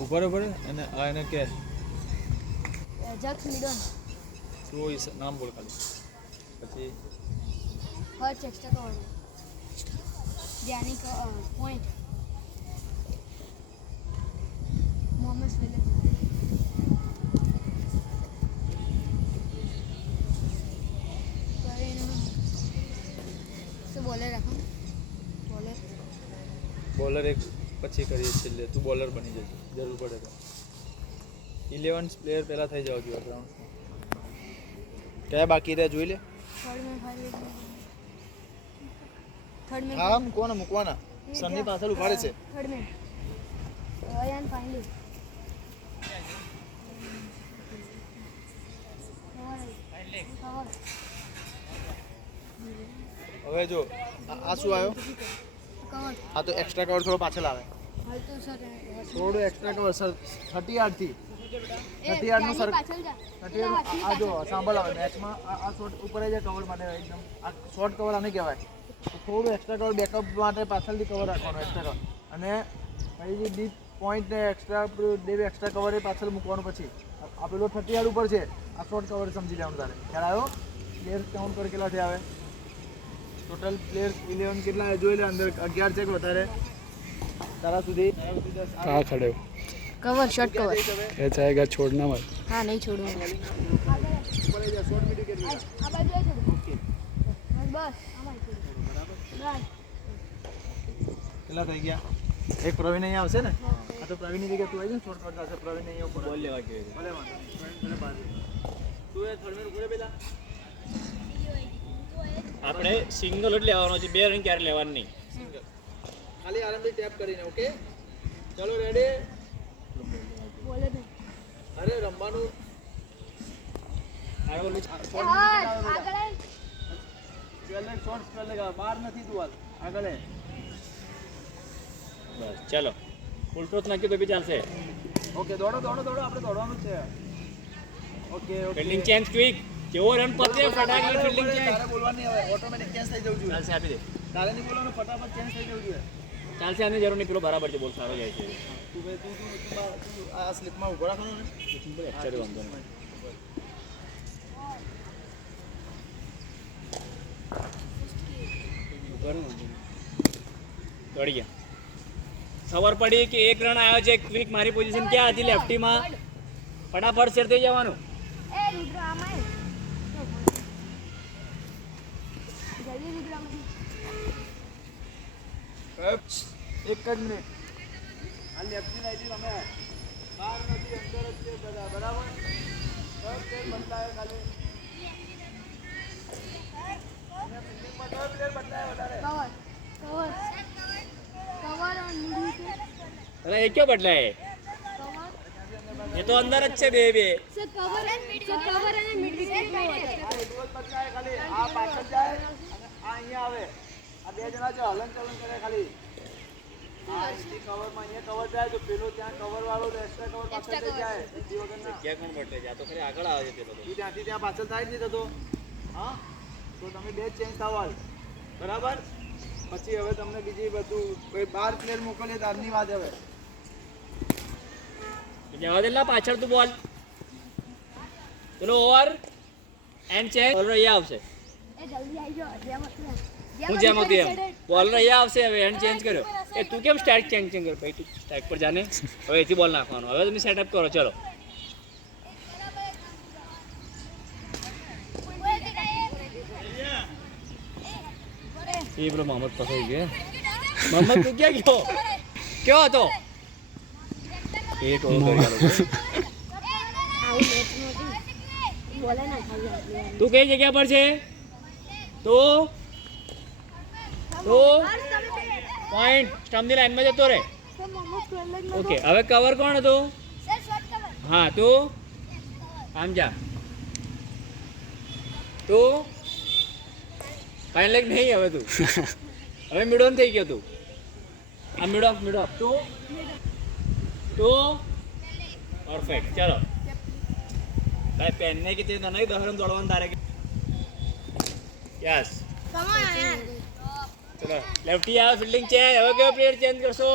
ઉપર ઉપર અને આ એને કે જક્સ મિડન સ્લો નામ બોલ ખાલી પછી ફર્સ્ટ એક્સ્ટ્રા કવર ધ્યાનિક પોઈન્ટ મોહમ્મદ વિલેજ શું બોલે રાખો બોલર એક પછી કરીએ છેલ્લે તું બોલર બની જશે જરૂર પડે તો 11 પ્લેયર પહેલા થઈ જવા જોઈએ ગ્રાઉન્ડમાં કયા બાકી રહ્યા જોઈ લે થર્ડ આમ કોને મૂકવાના સનની પાછળ ઉભાડે છે થર્ડ મેન અયાન ફાઇનલી હવે જો આ શું આવ્યો કવર આ તો એક્સ્ટ્રા કવર થોડો પાછળ આવે હાલ તો સર થોડું એક્સ્ટ્રા કવર સર 38 થી 38 નું સર પાછળ જા 38 આ જો સાંભળ આવે મેચમાં આ શોટ ઉપર જ કવર માટે એકદમ આ શોર્ટ કવર આને કહેવાય તો થોડું એક્સ્ટ્રા કવર બેકઅપ માટે પાછળથી કવર રાખવાનું એક્સ્ટ્રા કવર અને પછી ડીપ પોઈન્ટ ને એક્સ્ટ્રા એક્સ્ટ્રા કવર એ પાછળ મૂકવાનું પછી આ પેલો 38 ઉપર છે આ શોર્ટ કવર સમજી લેવાનું તારે ખ્યાલ આવ્યો પ્લેયર કાઉન્ટ પર કેટલા થયા આવે ટોટલ પ્લેયર્સ 11 કેટલા જોઈ લે અંદર 11 છે કે વધારે તારા સુધી कहाँ खड़े हो कवर शॉट कवर ऐसा आएगा छोड़ना मत हाँ नहीं छोड़ूंगा કેટલા થઈ ગયા એક પ્રવીણ અહીંયા આવશે ને આ તો પ્રવીણની જગ્યાએ તું આવી જાય શોર્ટ કરતા હશે પ્રવીણ અહીંયા ઉપર બોલ લેવા કે ભલે વાંધો તું એ થર્ડ મેન ઉપર પેલા આપણે સિંગલ જ લેવાનો છે બે રન ક્યારે લેવાનું નહીં સિંગલ ખાલી આરામથી ટેપ કરીને ઓકે ચલો રેડી बोले नहीं અરે રમવાનું આગળ પહેલે શોર્ટ્સ કર લેગા બહાર નથી તું હાલ આગળ હે બસ ચાલો ફૂલ ટોચ નાખ્યું તો બી ચાલશે ઓકે દોડો દોડો દોડો આપણે દોડવાનું છે okay okay fielding change quick જેવો રન પતે ફટાફટ ફિલ્ડિંગ ચેન્જ તારે બોલવાની હવે ઓટોમેટિક ચેન્જ થઈ જવું જોઈએ ચાલશે આપી દે તારે નહીં બોલવાનું ફટાફટ ચેન્જ થઈ જવું જોઈએ ચાલશે આની જરૂર નહીં પેલો બરાબર છે બોલ સારો જાય છે તું આ સ્લિપમાં ઉભો રાખવાનો ને એક્ચુઅલી વાંધો નહીં દોડી ગયા ખબર પડી કે એક રન આવ્યો છે ક્વિક મારી પોઝિશન ક્યાં હતી લેફ્ટીમાં ફટાફટ શેર થઈ જવાનું ए रुद्र आमाय जल्दी रुद्र आमाय એક જ મિનિટ આ લેફ્ટની રાઈટની રમે બહાર નથી અંદર જ છે બધા બરાબર કયો પ્લેયર બદલાયો ખાલી અહીંયા ફિલ્ડિંગમાં કયો પ્લેયર બદલાયો વધારે कवर कवर कवर और मिडिल से અરે એ ક્યાં બદલાય कवर એ તો અંદર જ છે બે सर कवर एंड मिडिल से આ એટલું જ બદલાય ખાલી આ પાછળ જાય અને આ અહીંયા આવે આ બે જણા જો હલન ચલન કરે ખાલી આ અહીંથી કવરમાં અહીંયા કવર જાય તો પેલો ત્યાં કવર વાળો એક્સ્ટ્રા કવર પાછળ થઈ જાય બીજી વગરના ક્યાં કોણ બદલાય છે આ તો ખરી આગળ આવે છે પેલો તો ઈ ત્યાંથી ત્યાં પાછળ થાય જ નહીં થતો હા તો તમે બે ચેન્જ થાવ હાલ બરાબર પછી હવે તમને બીજી બધું કોઈ 12 પ્લેયર મોકલે તો આજની વાત હવે જવા દે લા પાછળ તું બોલ ચલો ઓવર એન્ડ ચેન્જ બોલર અહીંયા આવશે ए जल्दी आई जाओ जेम હું જેમ હતું એમ બોલર અહીંયા આવશે હવે એન્ડ ચેન્જ કર્યો એ તું કેમ સ્ટ્રાઇક ચેન્જ કર્યો ભાઈ તું સ્ટ્રાઇક પર જાને હવે એથી બોલ નાખવાનો હવે તમે સેટઅપ કરો ચલો એ પેલો મોહમ્મદ ફસાઈ ગયો મોહમ્મદ તું ક્યાં ગયો કેવો હતો એ ટોલ કરી આલો आई मैच में बोले ना खाली તું કઈ જગ્યા પર છે તો પોઈન્ટ સ્ટમ્પની લાઈનમાં જતો રહે सर मोहम्मद खेलने ઓકે હવે કવર કોણ હતું सर शॉट कवर હા તું આમ જા તું ફાઇનલ નહીં હવે તું હવે મિડોન થઈ ગયો તું આ મિડ ઓફ તું પરફેક્ટ ચાલો ભાઈ પેનને કે તે નહીં દહરમ દોડવાનું તારે યસ कम ऑन यार ચલો લેફ્ટી આવે ફિલ્ડિંગ ચેન્જ હવે કયો પ્લેયર ચેન્જ કરશો